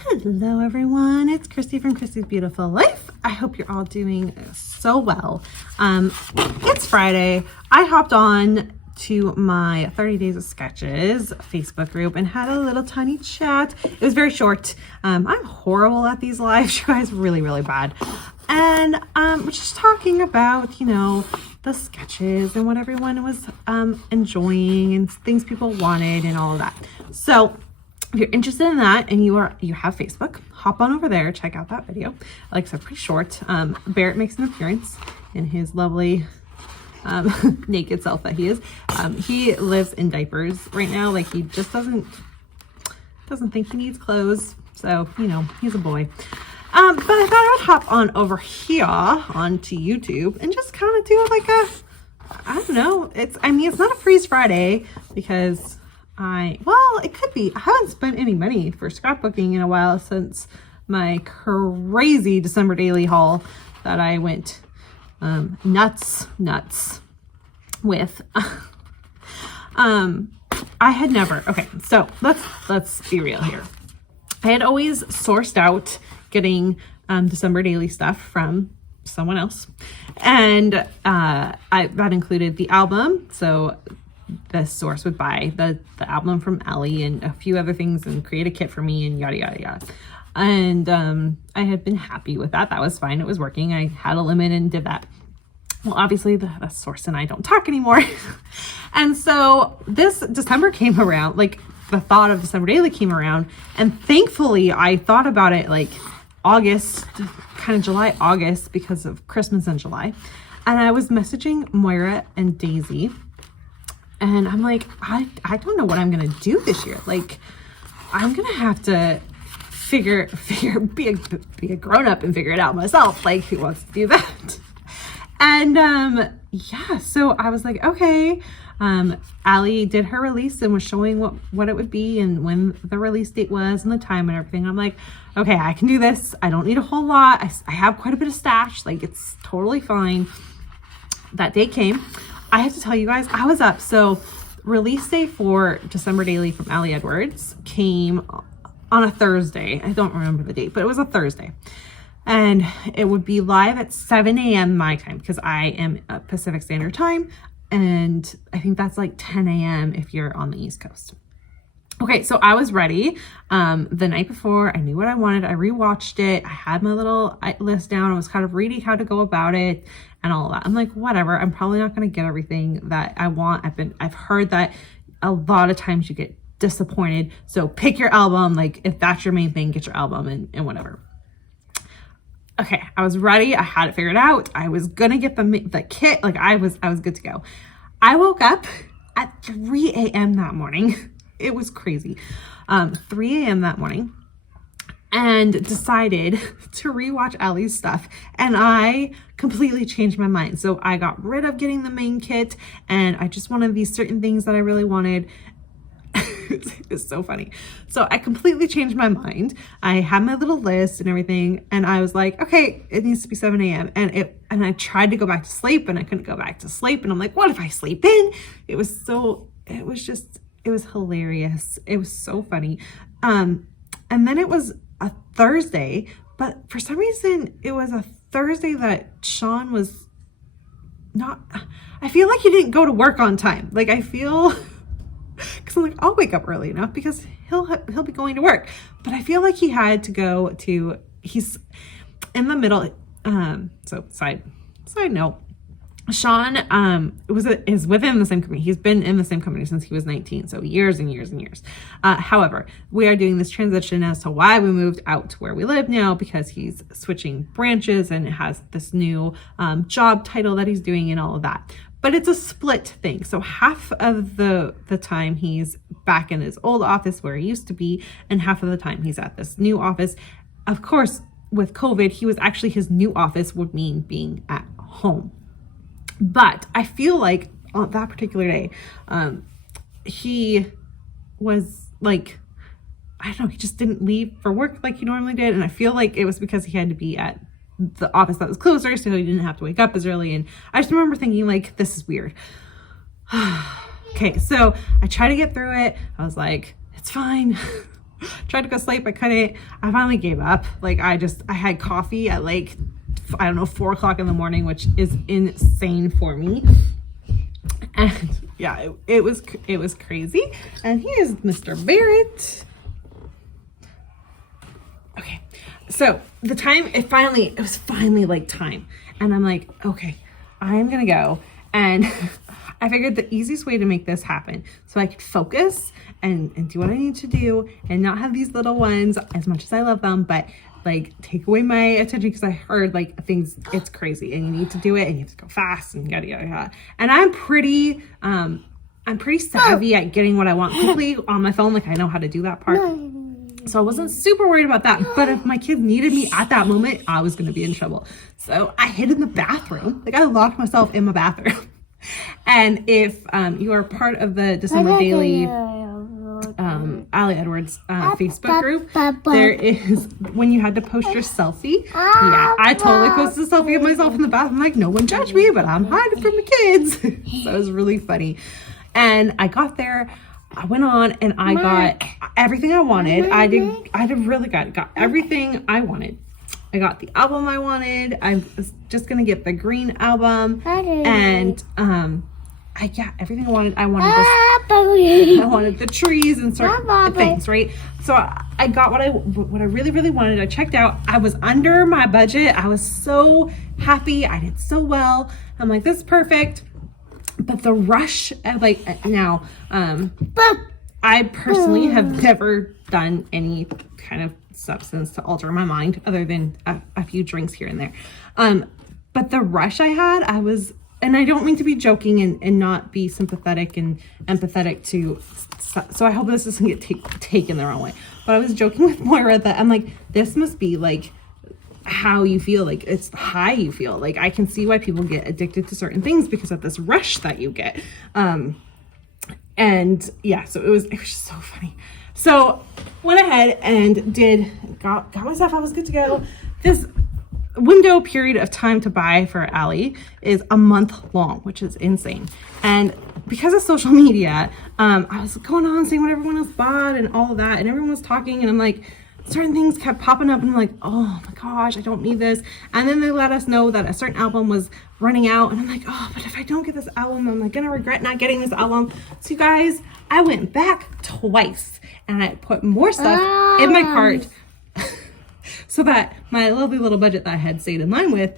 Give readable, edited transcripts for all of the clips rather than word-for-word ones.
Hello everyone, it's Christy from Christy's Beautiful Life. I hope you're all doing so well. It's Friday. I hopped on to my 30 Days of Sketches Facebook group and had a little tiny chat. It was very short. I'm horrible at these lives, you guys, really bad. And we're just talking about, the sketches and what everyone was enjoying and things people wanted and all of that. So if you're interested in that and you have Facebook, hop on over there, check out that video. Like I said, pretty short. Barrett makes an appearance in his lovely naked self that he is. He lives in diapers right now. Like, he just doesn't think he needs clothes. So, he's a boy. But I thought I would hop on over here onto YouTube and just kind of do like I don't know. It's not a Freeze Friday because it could be. I haven't spent any money for scrapbooking in a while since my crazy December daily haul that I went nuts with. I had never, okay, so let's be real here. I had always sourced out getting December daily stuff from someone else. And that included the album. So the source would buy the album from Allie and a few other things and create a kit for me and yada yada yada. And I had been happy with that. That was fine. It was working. I had a limit and did that. Well, obviously the source and I don't talk anymore. And so this December came around, like the thought of December daily came around, and thankfully I thought about it like August, kind of July, August, because of Christmas in July. And I was messaging Moira and Daisy. And I'm like, I don't know what I'm going to do this year. Like, I'm going to have to be a grown up and figure it out myself. Like, who wants to do that? And, yeah, so I was like, okay. Allie did her release and was showing what it would be and when the release date was and the time and everything. I'm like, okay, I can do this. I don't need a whole lot. I have quite a bit of stash. Like, it's totally fine. That day came. I have to tell you guys, I was up. So release day for December daily from Allie Edwards came on a Thursday. I don't remember the date, but it was a Thursday. And it would be live at 7 a.m. my time because I am at Pacific Standard Time. And I think that's like 10 a.m. if you're on the East Coast. Okay, so I was ready. The night before, I knew what I wanted. I rewatched it. I had my little list down. I was kind of reading how to go about it and all of that. I'm like, whatever. I'm probably not going to get everything that I want. I've heard that a lot of times you get disappointed. So pick your album. Like, if that's your main thing, get your album and whatever. Okay, I was ready. I had it figured out. I was going to get the kit. Like, I was good to go. I woke up at 3 a.m. that morning. It was crazy. 3 a.m. that morning, and decided to rewatch Allie's stuff. And I completely changed my mind. So I got rid of getting the main kit and I just wanted these certain things that I really wanted. It's so funny. So I completely changed my mind. I had my little list and everything. And I was like, okay, it needs to be 7 a.m. And I tried to go back to sleep and I couldn't go back to sleep. And I'm like, what if I sleep in? It was hilarious. It was so funny. And then it was a Thursday, but for some reason it was a Thursday that Sean was not, I feel like he didn't go to work on time. Like, I feel, because I'm like, I'll wake up early enough because he'll be going to work. But I feel like he had to go to, he's in the middle. So side note, Sean is within the same company. He's been in the same company since he was 19, so years and years and years. However, we are doing this transition as to why we moved out to where we live now, because he's switching branches and has this new job title that he's doing and all of that. But it's a split thing. So half of the time he's back in his old office where he used to be, and half of the time he's at this new office. Of course, with COVID, his new office would mean being at home. But I feel like on that particular day, he was like, I don't know, he just didn't leave for work like he normally did. And I feel like it was because he had to be at the office that was closer, so he didn't have to wake up as early. And I just remember thinking, like, this is weird. Okay, so I tried to get through it. I was like, it's fine. Tried to go sleep, I couldn't. I finally gave up. Like I had coffee at like, I don't know, 4 o'clock in the morning, which is insane for me. And yeah, it was crazy. And here's Mr. Barrett. Okay, so the time, it was finally like time. And I'm like, okay, I'm gonna go. And I figured the easiest way to make this happen so I could focus and do what I need to do and not have these little ones, as much as I love them, but like take away my attention, because I heard like things, it's crazy and you need to do it and you have to go fast and yada yada yada. And I'm pretty savvy at getting what I want quickly on my phone. Like I know how to do that part. So I wasn't super worried about that. But if my kids needed me at that moment, I was gonna be in trouble. So I hid in the bathroom. Like I locked myself in my bathroom. And if you are part of the December Daily Allie Edwards Facebook group, there is, when you had to post your selfie, yeah, I totally posted a selfie of myself in the bathroom. Like, no one judged me, but I'm hiding from the kids. So it was really funny. And I got there, I went on, and I got everything I wanted. I did really good. Got everything I wanted. I got the album I wanted. I was just gonna get the green album, and I got everything I wanted. I wanted the trees and certain things, right? So I got what I really, really wanted. I checked out. I was under my budget. I was so happy. I did so well. I'm like, this is perfect. But the rush of like now, I personally have never done any kind of substance to alter my mind other than a few drinks here and there. But the rush I had, and I don't mean to be joking and not be sympathetic and empathetic to, so I hope this doesn't get taken the wrong way. But I was joking with Moira that I'm like, this must be like how you feel, like it's high you feel. Like I can see why people get addicted to certain things because of this rush that you get. And yeah, so it was just so funny. So went ahead and got myself, I was good to go. This window period of time to buy for Allie is a month long, which is insane. And because of social media, I was going on seeing what everyone else bought and all of that, and everyone was talking, and I'm like, certain things kept popping up, and I'm like, oh my gosh, I don't need this. And then they let us know that a certain album was running out, and I'm like, oh, but if I don't get this album, am I gonna regret not getting this album? So you guys, I went back twice, and I put more stuff in my cart so that my lovely little budget that I had stayed in line with,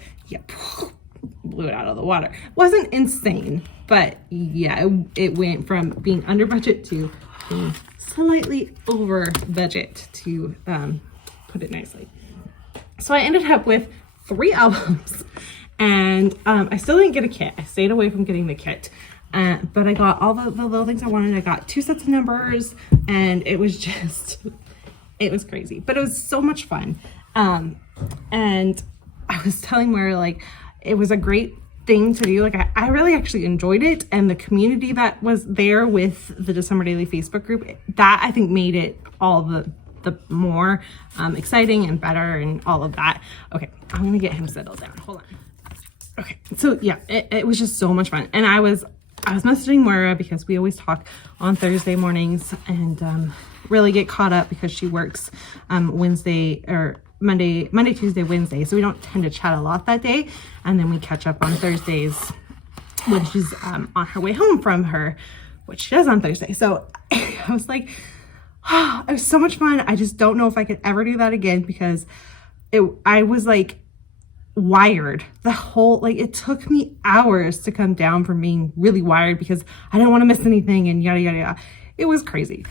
blew it out of the water. It wasn't insane, but yeah, it went from being under budget to being slightly over budget, to put it nicely. So I ended up with 3 albums, and I still didn't get a kit. I stayed away from getting the kit, but I got all the little things I wanted. I got 2 sets of numbers, and it was crazy, but it was so much fun. And I was telling Mary, like, it was a great thing to do. Like I really actually enjoyed it, and the community that was there with the December Daily Facebook group, that I think made it all the more exciting and better and all of that. Okay, I'm gonna get him settled down. Hold on. Okay, so yeah, it was just so much fun. And I was messaging Moira because we always talk on Thursday mornings, and really get caught up because she works Wednesday or Monday, Tuesday, Wednesday. So we don't tend to chat a lot that day. And then we catch up on Thursdays when she's on her way home from her, which she does on Thursday. So I was like, oh, it was so much fun. I just don't know if I could ever do that again, because I was like wired the whole, like it took me hours to come down from being really wired because I didn't want to miss anything and yada, yada, yada. It was crazy.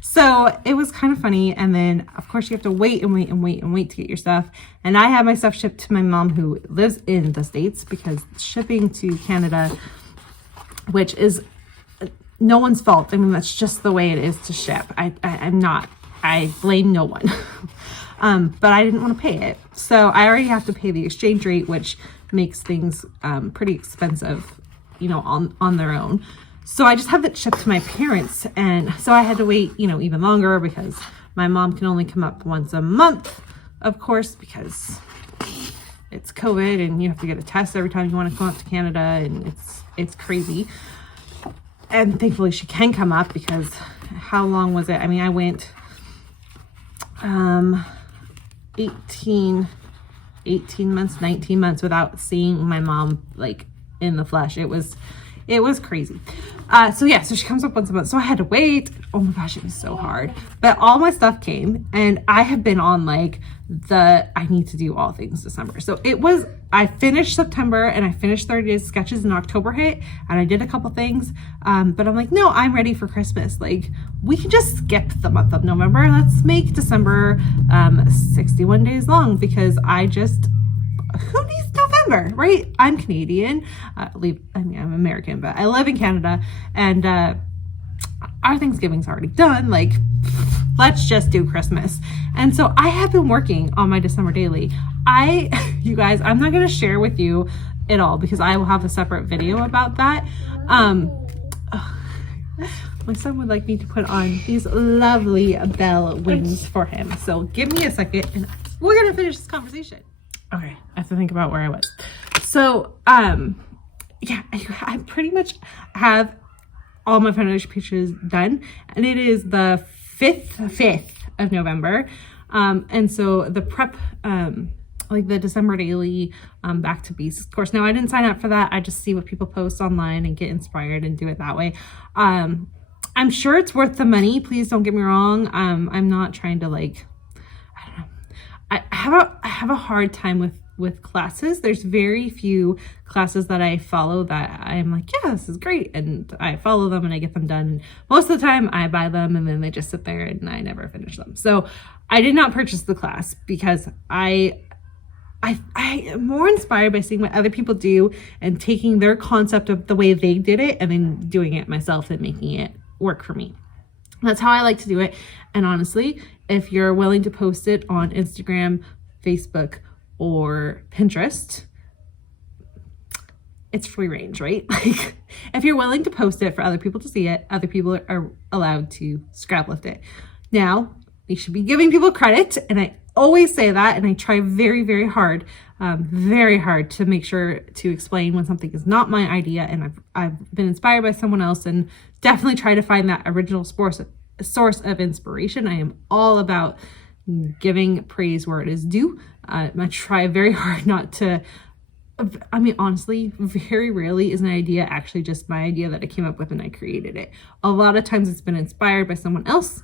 So it was kind of funny. And then of course you have to wait and wait to get your stuff. And I had my stuff shipped to my mom, who lives in the States, because shipping to Canada, which is no one's fault. I mean, that's just the way it is to ship. I blame no one. But I didn't want to pay it. So I already have to pay the exchange rate, which makes things pretty expensive, you know, on their own. So I just have it shipped to my parents. And so I had to wait, you know, even longer, because my mom can only come up once a month, of course, because it's COVID and you have to get a test every time you want to come up to Canada, and it's crazy. And thankfully she can come up, because how long was it? I mean, I went 18 months, 19 months without seeing my mom like in the flesh. It was crazy. So yeah, so she comes up once a month. So I had to wait. Oh my gosh, it was so hard. But all my stuff came, and I have been on like I need to do all things December. So I finished September and I finished 30 Days of Sketches, and October hit, and I did a couple things. But I'm like, no, I'm ready for Christmas. Like, we can just skip the month of November. Let's make December 61 days long, because who needs November, right? I'm Canadian. I'm American, but I live in Canada, and our Thanksgiving's already done. Like, let's just do Christmas. And so I have been working on my December daily. You guys, I'm not going to share with you it all, because I will have a separate video about that. My son would like me to put on these lovely bell wings for him. So give me a second and we're going to finish this conversation. Okay, I have to think about where I was. So, yeah, I pretty much have all my foundation pictures done, and it is the 5th of November. And so the prep, like the December daily, back to bees course. Now, I didn't sign up for that. I just see what people post online and get inspired and do it that way. I'm sure it's worth the money. Please don't get me wrong. I'm not trying to like, I don't know. I have a hard time with classes. There's very few classes that I follow that I'm like, yeah, this is great. And I follow them and I get them done. Most of the time I buy them and then they just sit there and I never finish them. So I did not purchase the class because I am more inspired by seeing what other people do and taking their concept of the way they did it and then doing it myself and making it work for me. That's how I like to do it. And honestly, if you're willing to post it on Instagram, Facebook, or Pinterest, it's free range, right? Like, if you're willing to post it for other people to see it, other people are allowed to scrap lift it. Now, you should be giving people credit, and I always say that, and I try very, very hard to make sure to explain when something is not my idea and I've been inspired by someone else, and definitely try to find that original source of inspiration. I am all about giving praise where it is due. I try very hard not to, I mean, honestly, very rarely is an idea actually just my idea that I came up with and I created it. A lot of times it's been inspired by someone else,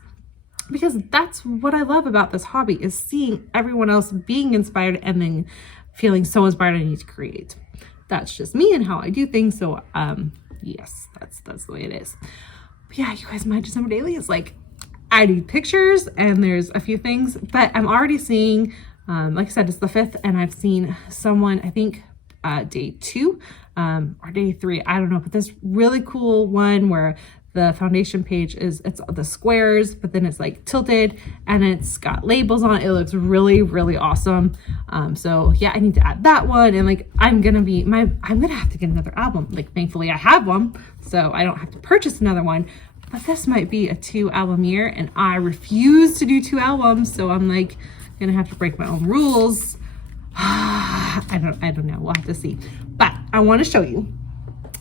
because that's what I love about this hobby, is seeing everyone else being inspired and then feeling so inspired I need to create. That's just me and how I do things. So yes, that's the way it is. But yeah, you guys, my December daily is like, I do pictures and there's a few things, but I'm already seeing, like I said, it's the 5th, and I've seen someone, I think day 2 or day 3, I don't know, but this really cool one where the foundation page it's the squares, but then it's like tilted and it's got labels on it. It looks really, really awesome. So yeah, I need to add that one, and like I'm gonna have to get another album. Like, thankfully I have one, so I don't have to purchase another one. But this might be a 2-album year, and I refuse to do 2 albums, so I'm like gonna have to break my own rules. I don't know. We'll have to see. But I want to show you.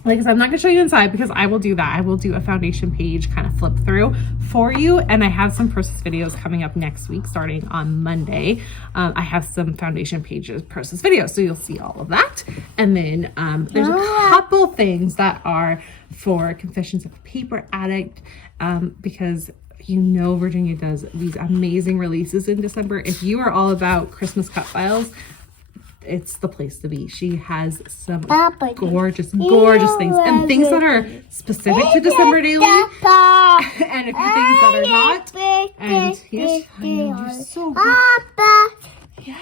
Like I said, I'm not gonna show you inside because I will do that. I will do a foundation page kind of flip through for you, and I have some process videos coming up next week starting on Monday. I have some foundation pages process videos, so you'll see all of that. And then there's a couple things that are for Confessions of a Paper Addict, because you know Virginia does these amazing releases in December. If you are all about Christmas cut files, it's the place to be. She has some gorgeous things, and things that are specific to December daily, and a few things that are not. And yes, I know, you're so good. Yeah.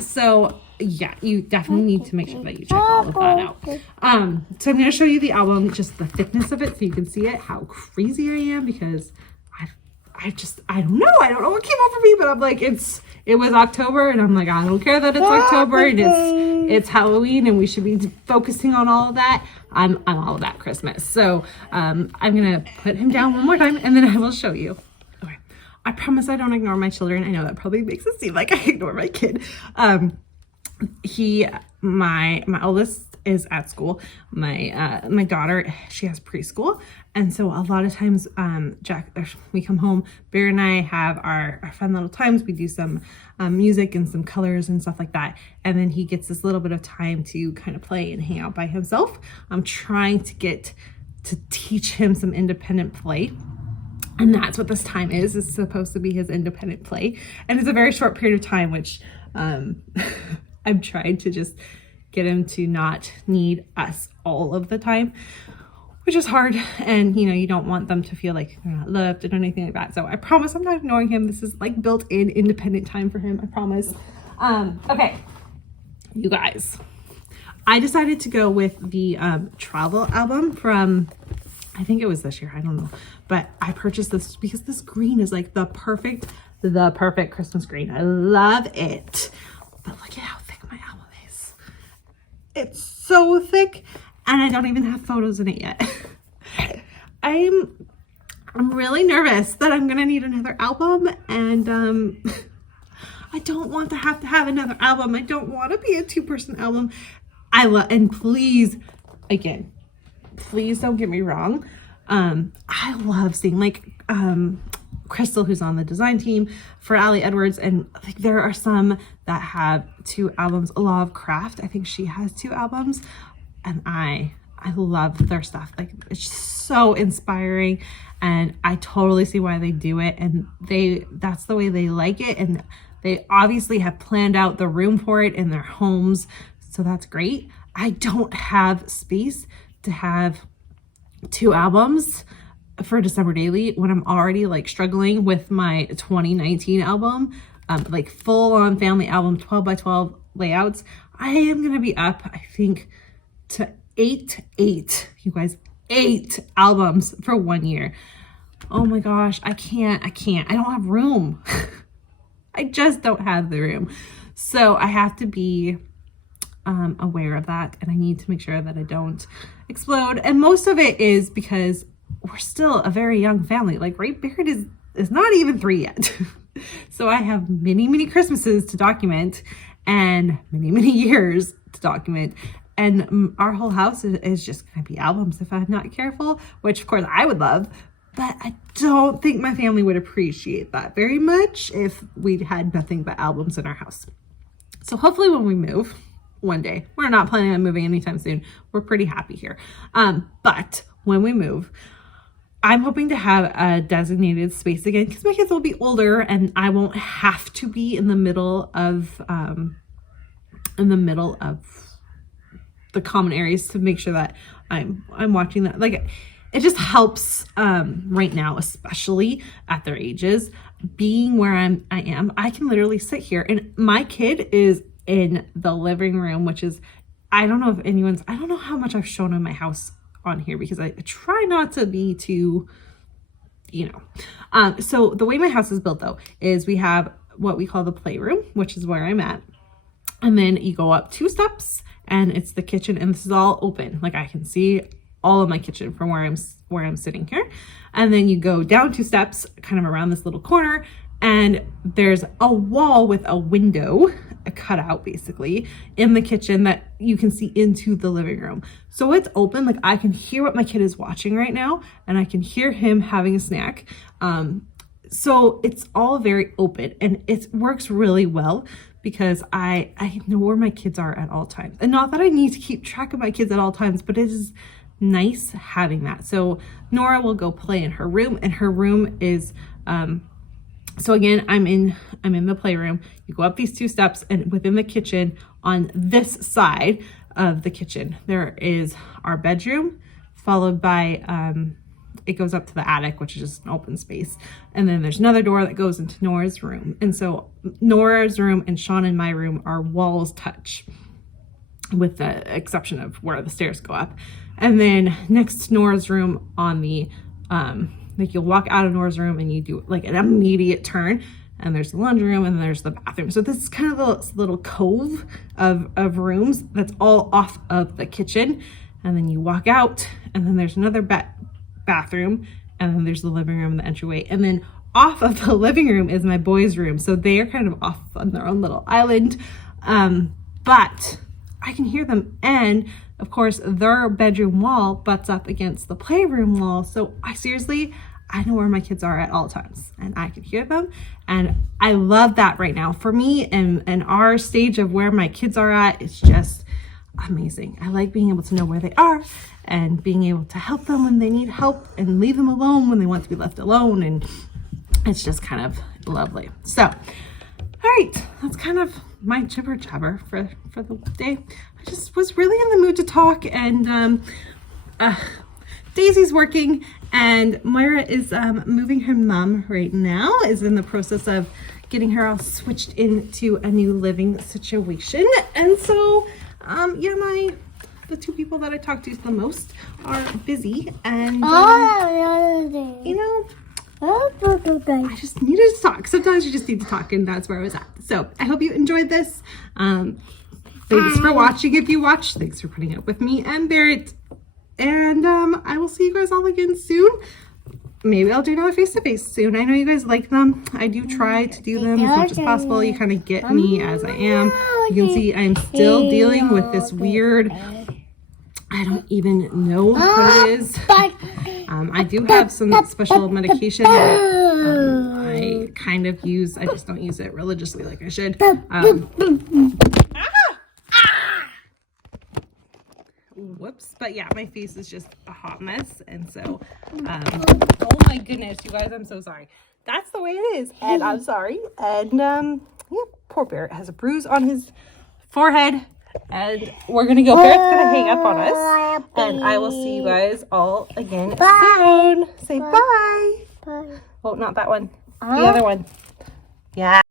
So yeah, you definitely need to make sure that you check all of that out. So I'm going to show you the album, just the thickness of it, so you can see it, how crazy I am, because I don't know what came over me, but I'm like, it was October, and I'm like, I don't care that it's October and it's Halloween and we should be focusing on all of that. I'm all about Christmas. So I'm gonna put him down one more time and then I will show you. Okay. I promise I don't ignore my children. I know that probably makes it seem like I ignore my kid. My oldest is at school. My daughter, she has preschool, and so a lot of times we come home, Bear and I have our fun little times. We do some music and some colors and stuff like that, and then he gets this little bit of time to kind of play and hang out by himself. I'm trying to teach him some independent play. And that's what this time is. It's supposed to be his independent play. And it's a very short period of time, which I'm trying to just get him to not need us all of the time, which is hard. And, you don't want them to feel like they're not loved or anything like that. So I promise I'm not ignoring him. This is like built-in independent time for him. I promise. Okay, you guys. I decided to go with the travel album from, I think it was this year, I don't know, but I purchased this because this green is like the perfect Christmas green. I love it. But look at how thick my album is. It's so thick, and I don't even have photos in it yet. I'm really nervous that I'm gonna need another album, and I don't want to have another album. I don't want to be a 2-person album. And please, again, please don't get me wrong. I love seeing like Crystal, who's on the design team for Ali Edwards, and like there are some that have 2 albums. Law of Craft, I think she has 2 albums, and I love their stuff. Like it's just so inspiring, and I totally see why they do it, and that's the way they like it, and they obviously have planned out the room for it in their homes, so that's great. I don't have space to have 2 albums for December Daily when I'm already like struggling with my 2019 album, like full on family album, 12 by 12 layouts. I am going to be up, I think, to 8, you guys, 8 albums for 1 year. Oh my gosh, I can't. I don't have room. I just don't have the room. So I have to be aware of that, and I need to make sure that I don't explode. And most of it is because we're still a very young family. Like, right, Barrett is not even 3 yet. So I have many Christmases to document, and many years to document. And our whole house is just going to be albums if I'm not careful, which of course I would love, but I don't think my family would appreciate that very much if we'd had nothing but albums in our house. So hopefully when we move one day, we're not planning on moving anytime soon. We're pretty happy here. But when we move, I'm hoping to have a designated space again because my kids will be older and I won't have to be in the middle of the common areas to make sure that I'm watching that. Like, it just helps right now, especially at their ages, being where I am. I can literally sit here, and my kid is in the living room, which is, I don't know how much I've shown in my house on here because I try not to be too, so the way my house is built though, is we have what we call the playroom, which is where I'm at. And then you go up 2 steps and it's the kitchen, and this is all open. Like, I can see all of my kitchen from where I'm sitting here. And then you go down 2 steps, kind of around this little corner, and there's a wall with a window, a cutout basically, in the kitchen that you can see into the living room. So it's open. Like, I can hear what my kid is watching right now, and I can hear him having a snack. So it's all very open, and it works really well because I know where my kids are at all times. And not that I need to keep track of my kids at all times, but it is nice having that. So Nora will go play in her room, and her room is, so again, I'm in the playroom. You go up these 2 steps, and within the kitchen, on this side of the kitchen, there is our bedroom, followed by, it goes up to the attic, which is just an open space. And then there's another door that goes into Nora's room. And so Nora's room and Sean and my room, our walls touch, with the exception of where the stairs go up. And then next to Nora's room on the, like, you'll walk out of Nora's room and you do like an immediate turn, and there's the laundry room and there's the bathroom. So this is kind of a little cove of rooms that's all off of the kitchen. And then you walk out, and then there's another bathroom, and then there's the living room, the entryway, and then off of the living room is my boys' room. So they are kind of off on their own little island, but I can hear them, and of course, their bedroom wall butts up against the playroom wall. So I know where my kids are at all times and I can hear them. And I love that right now. For me and our stage of where my kids are at, it's just amazing. I like being able to know where they are and being able to help them when they need help and leave them alone when they want to be left alone. And it's just kind of lovely. So, all right, that's kind of my jibber jabber for the day. I just was really in the mood to talk, and Daisy's working and Moira is moving her mom right now, is in the process of getting her all switched into a new living situation. And so, yeah, the two people that I talk to the most are busy, and you know, I just needed to talk. Sometimes you just need to talk, and that's where I was at. So I hope you enjoyed this. Thanks for watching. If you watched, thanks for putting up with me and Barrett. And I will see you guys all again soon. Maybe I'll do another face-to-face soon. I know you guys like them. I do try to do them as much as possible. You kind of get me as I am. You can see I'm still dealing with this weird, I don't even know what it is. I do have some special medication that I kind of use. I just don't use it religiously like I should. Whoops. But yeah, my face is just a hot mess. And so, oh my goodness, you guys, I'm so sorry. That's the way it is. And I'm sorry. And yeah, poor Barrett has a bruise on his forehead. And we're going to go. Barrett's going to hang up on us. And I will see you guys all again soon. Say bye. Bye. Oh, not that one. The other one. Yeah.